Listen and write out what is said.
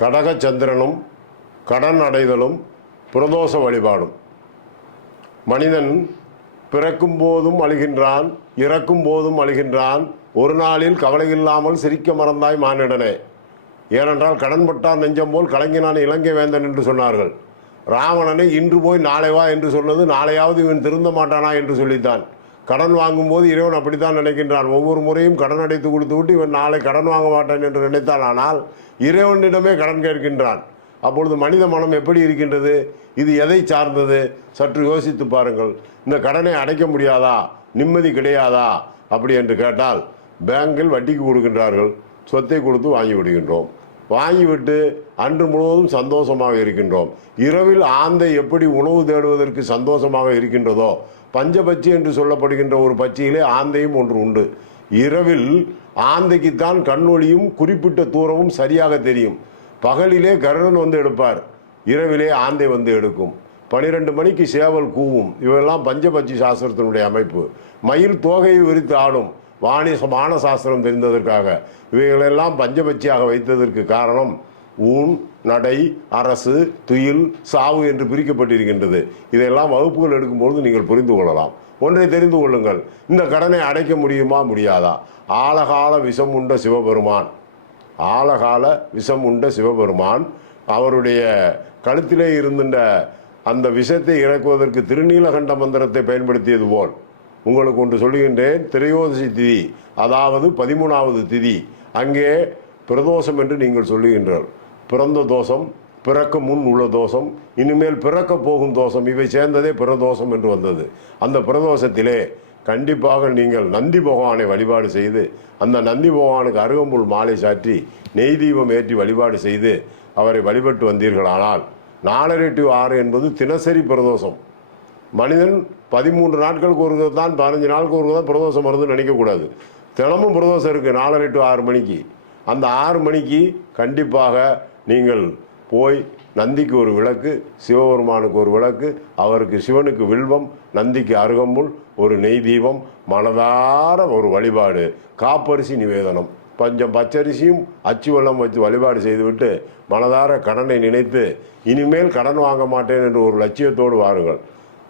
கடகச்சந்திரனும் கடன் அடைதலும் பிரதோஷ வழிபாடும். மனிதன் பிறக்கும் போதும் அழுகின்றான், இறக்கும் போதும் அழுகின்றான். ஒரு நாளில் கவலை இல்லாமல் சிரிக்க மறந்தாய் மானிடனே. ஏனென்றால் கடன்பட்டார் நெஞ்சம் போல் கலங்கினான் இலங்கை வேந்தன் என்று சொன்னார்கள். ராவணனை இன்று போய் நாளை வா என்று சொன்னது நாளையாவது இவன் திருந்த மாட்டானா என்று சொல்லித்தான். கடன் வாங்கும்போது இறைவன் அப்படித்தான் நினைக்கின்றான். ஒவ்வொரு முறையும் கடன் அடைத்து கொடுத்து விட்டு இவன் நாளை கடன் வாங்க மாட்டான் என்று நினைத்தான். ஆனால் இறைவனிடமே கடன் கேட்கின்றான். அப்பொழுது மனித மனம் எப்படி இருக்கின்றது? இது எதை சார்ந்தது? சற்று யோசித்து பாருங்கள். இந்த கடனை அடைக்க முடியாதா? நிம்மதி கிடையாதா? அப்படி என்று கேட்டால் பேங்கில் வட்டிக்கு கொடுக்கின்றார்கள், சொத்தை கொடுத்து வாங்கி விடுகின்றோம். வாங்கிவிட்டு அன்று முழுவதும் சந்தோஷமாக இருக்கின்றோம். இரவில் ஆந்தை எப்படி உணவு தேடுவதற்கு சந்தோஷமாக இருக்கின்றதோ, பஞ்சபட்சி என்று சொல்லப்படுகின்ற ஒரு பட்சியிலே ஆந்தையும் ஒன்று உண்டு. இரவில் ஆந்தைக்குத்தான் கண்ணொளியும் குறிப்பிட்ட தூரமும் சரியாக தெரியும். பகலிலே கருடன் வந்து எடுப்பார், இரவிலே ஆந்தை வந்து எடுக்கும். 12 மணிக்கு சேவல் கூவும். இவெல்லாம் பஞ்சபட்சி சாஸ்திரத்தினுடைய அமைப்பு. மயில் தோகையை விரித்து ஆடும், வான சாஸ்திரம் தெரிந்ததற்காக. இவைகளெல்லாம் பஞ்சபட்சியாக வைத்ததற்கு காரணம் ஊன், நடை, அரசு, துயில், சாவு என்று பிரிக்கப்பட்டிருக்கின்றது. இதையெல்லாம் வகுப்புகள் எடுக்கும்பொழுது நீங்கள் புரிந்து கொள்ளலாம். ஒன்றை தெரிந்து கொள்ளுங்கள், இந்த கடனை அடைக்க முடியுமா முடியாதா? ஆழகால விஷம் உண்ட சிவபெருமான், ஆழகால விஷம் உண்ட சிவபெருமான் அவருடைய கழுத்திலே இருந்த அந்த விஷத்தை இறக்குவதற்கு திருநீலகண்ட மந்திரத்தை பயன்படுத்தியது போல் உங்களுக்கு ஒன்று சொல்லுகின்றேன். திரையோதசி திதி, அதாவது 13வது திதி, அங்கே பிரதோஷம் என்று நீங்கள் சொல்லுகின்றீர்கள். பிறந்த தோஷம், பிறக்க முன் உள்ள தோஷம், இனிமேல் பிறக்க போகும் தோஷம், இவை சேர்ந்ததே பிரதோஷம் என்று வந்தது. அந்த பிரதோஷத்திலே கண்டிப்பாக நீங்கள் நந்தி பகவானை வழிபாடு செய்து, அந்த நந்தி பகவானுக்கு அருகம்புல் மாலை சாற்றி நெய் தீபம் ஏற்றி வழிபாடு செய்து அவரை வழிபட்டு வந்தீர்களானால் 4 to 6 என்பது தினசரி பிரதோஷம். மனிதன் 13 நாட்களுக்கு ஒரு தான், 15 நாளுக்கு ஒரு தான் பிரதோஷம் வருதுன்னு நினைக்கக்கூடாது. தினமும் பிரதோஷம் இருக்குது 4 to 6 மணிக்கு. அந்த 6 மணிக்கு கண்டிப்பாக நீங்கள் போய் நந்திக்கு ஒரு விளக்கு, சிவபெருமானுக்கு ஒரு விளக்கு, அவருக்கு சிவனுக்கு வில்வம், நந்திக்கு அருகம்புல், ஒரு நெய் தீபம், மனதார ஒரு வழிபாடு, காப்பரிசி நிவேதனம், கொஞ்சம் பச்சரிசியும் அச்சு வெல்லம் வச்சு வழிபாடு செய்துவிட்டு மனதார கடனை நினைத்து இனிமேல் கடன் வாங்க மாட்டேன் என்று ஒரு லட்சியத்தோடு வாருங்கள்.